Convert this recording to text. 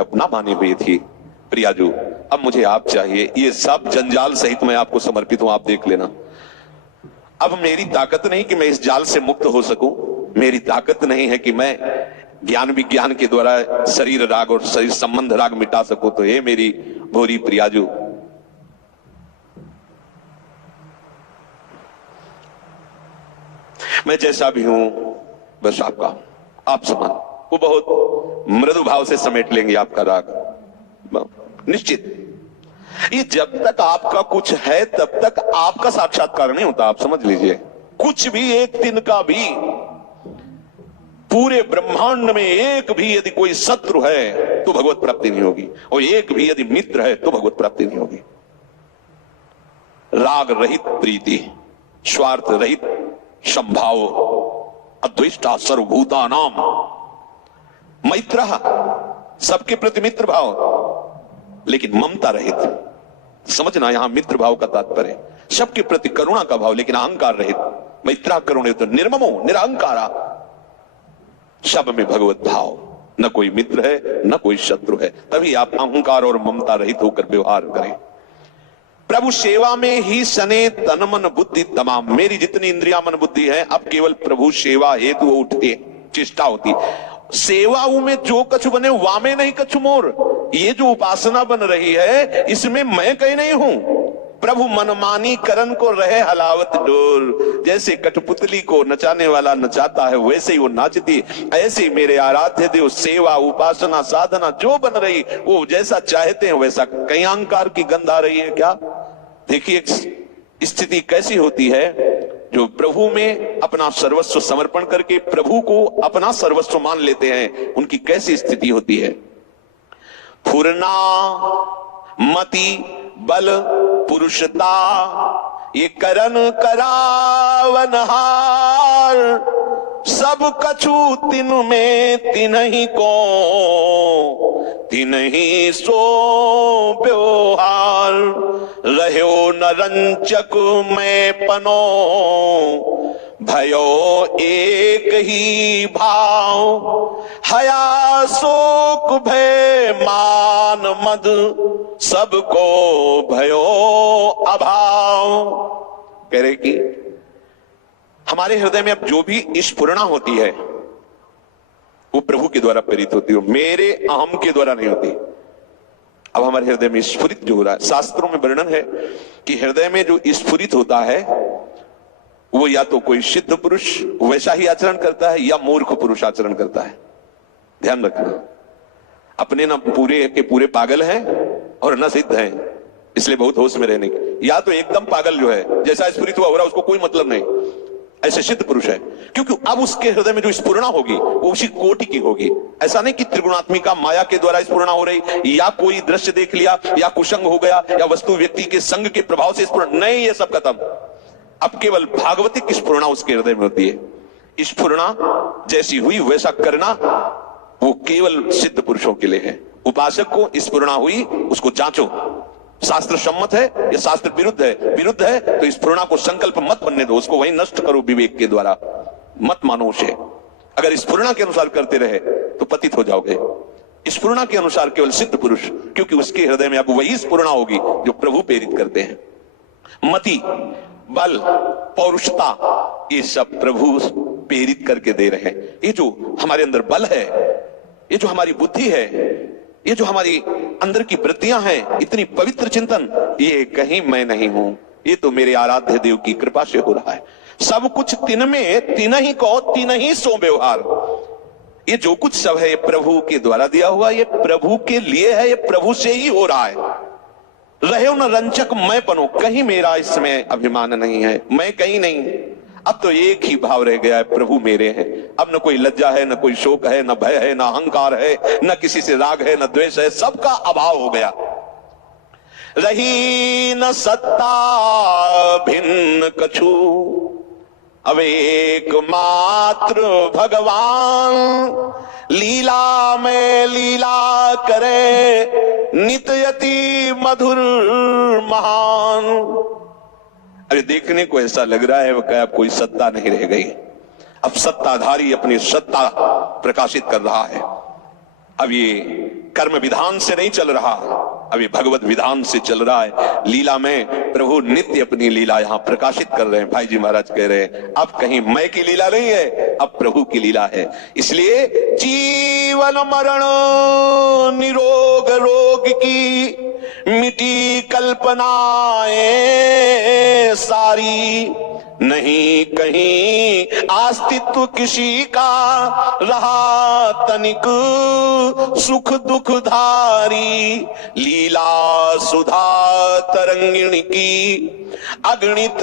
अपना मानी हुई थी। प्रियाजू, अब मुझे आप चाहिए, ये सब जंजाल सहित मैं आपको समर्पित हूं, आप देख लेना। अब मेरी ताकत नहीं कि मैं इस जाल से मुक्त हो सकूं, मेरी ताकत नहीं है कि मैं ज्ञान विज्ञान के द्वारा शरीर राग और शरीर संबंध राग मिटा सकूं। तो ये मेरी भोरी प्रियाजू, मैं जैसा भी हूं बस आपका, आप समान। वो बहुत मृदु भाव से समेट लेंगे आपका राग, निश्चित। ये जब तक आपका कुछ है तब तक आपका साक्षात्कार नहीं होता, आप समझ लीजिए। कुछ भी, एक दिन का भी, पूरे ब्रह्मांड में एक भी यदि कोई शत्रु है तो भगवत प्राप्ति नहीं होगी, और एक भी यदि मित्र है तो भगवत प्राप्ति नहीं होगी। राग रहित प्रीति, स्वार्थ रहित संभाव, अद्वेष्टा सर्वभूतानाम मैत्रः, सबके प्रति मित्र भाव, लेकिन ममता रहित। समझना, यहां मित्र भाव का तात्पर्य सबके प्रति करुणा का भाव, लेकिन अहंकार रहित। मैत्रा करुणे तो निर्ममो निरहंकारा, सब में भगवत भाव, न कोई मित्र है न कोई शत्रु है। तभी आप अहंकार और ममता रहित होकर व्यवहार करें। प्रभु सेवा में ही सने तन मन बुद्धि तमाम। मेरी जितनी इंद्रिया मन बुद्धि है अब केवल प्रभु सेवा हेतु वो उठती, चेष्टा होती। सेवाओं में जो कछु बने वामे नहीं कछु मोर। ये जो उपासना बन रही है इसमें मैं कहीं नहीं हूं। प्रभु मनमानी करन को रहे हलावत डोर। जैसे कठपुतली को नचाने वाला नचाता है वैसे ही वो नाचती। ऐसे मेरे आराध्य देव सेवा उपासना साधना जो बन रही वो जैसा चाहते हैं वैसा। कहीं अहंकार की गंध आ रही है क्या? देखिए स्थिति कैसी होती है। जो प्रभु में अपना सर्वस्व समर्पण करके प्रभु को अपना सर्वस्व मान लेते हैं उनकी कैसी स्थिति होती है। फुरना मति बल पुरुषता ये करन करावन हार। सब कछु तिन में तिनहि को तिनहि सो व्यवहार। रह्यो न रंचक मैं पनो भयो एक ही भाव। हया शोक भय मान मद सबको भयो अभाव। कह रहे कि हमारे हृदय में अब जो भी स्फुरणा होती है वो प्रभु के द्वारा प्रेरित होती है, मेरे अहम के द्वारा नहीं होती। अब हमारे हृदय में स्फुरित जो हो रहा है, शास्त्रों में वर्णन है कि हृदय में जो स्फुरित होता है वो या तो कोई सिद्ध पुरुष वैसा ही आचरण करता है या मूर्ख पुरुष आचरण करता है। ध्यान रखना, अपने ना पूरे के पूरे पागल हैं और न सिद्ध हैं, इसलिए बहुत होश में रहने की। या तो एकदम पागल जो है जैसा स्फुरित हुआ हो रहा उसको कोई मतलब नहीं, ऐसे सिद्ध पुरुष है, क्योंकि अब उसके हृदय में जो स्फुरणा होगी वो उसी कोटि की होगी। ऐसा नहीं कि त्रिगुणात्मिका माया के द्वारा स्फुरणा हो रही या कोई दृश्य देख लिया या कुसंग हो गया या वस्तु व्यक्ति के संग के प्रभाव से स्फुरण, नहीं, ये सब खत्म। अब केवल भागवतिक स्फुरणा उसके हृदय में होती है। स्फुरणा जैसी हुई वैसा करना वो केवल सिद्ध पुरुषों के लिए है। उपासक को स्फुरणा हुई उसको जांचो, शास्त्र सम्मत है या शास्त्र विरुद्ध है। विरुद्ध है तो स्फुरणा को संकल्प मत बनने दो, उसको वहीं नष्ट करो विवेक के द्वारा, मत मानो उसे। अगर स्फुरणा के अनुसार करते रहे तो पतित हो जाओगे। स्फुरणा के अनुसार केवल सिद्ध पुरुष, क्योंकि उसके हृदय में अब वही स्फुरणा होगी जो प्रभु प्रेरित करते हैं। मति बल पौरुषता ये सब प्रभु प्रेरित करके दे रहे हैं। ये जो हमारे अंदर बल है, ये जो हमारी बुद्धि है, ये जो हमारी अंदर की वृत्तियां हैं, इतनी पवित्र चिंतन, ये कहीं मैं नहीं हूं, ये तो मेरे आराध्य देव की कृपा से हो रहा है। सब कुछ तिन में तिन ही को तिन ही सो व्यवहार। ये जो कुछ सब है ये प्रभु के द्वारा दिया हुआ, ये प्रभु के लिए है, ये प्रभु से ही हो रहा है। रहे न रंचक मैं पनो, कहीं मेरा इसमें अभिमान नहीं है, मैं कहीं नहीं। अब तो एक ही भाव रह गया है, प्रभु मेरे हैं। अब न कोई लज्जा है, न कोई शोक है, न भय है, न अहंकार है, न किसी से राग है, न द्वेष है, सबका अभाव हो गया। रही न सत्ता भिन्न कछु अब एक मात्र भगवान। लीला में लीला करे नित्यति मधुर महान। अरे देखने को ऐसा लग रहा है वह अब कोई सत्ता नहीं रह गई। अब सत्ताधारी अपनी सत्ता प्रकाशित कर रहा है। अब ये कर्म विधान से नहीं चल रहा, अभी भगवत विधान से चल रहा है। लीला में प्रभु नित्य अपनी लीला यहां प्रकाशित कर रहे हैं। भाई जी महाराज कह रहे हैं अब कहीं मैं की लीला नहीं है, अब प्रभु की लीला है। इसलिए जीवन मरण निरोग रोग की मिटी कल्पनाएं सारी, नहीं कहीं अस्तित्व किसी का रहा तनिक सुख दुख धारी। लीला सुधा तरंगिणी की अगणित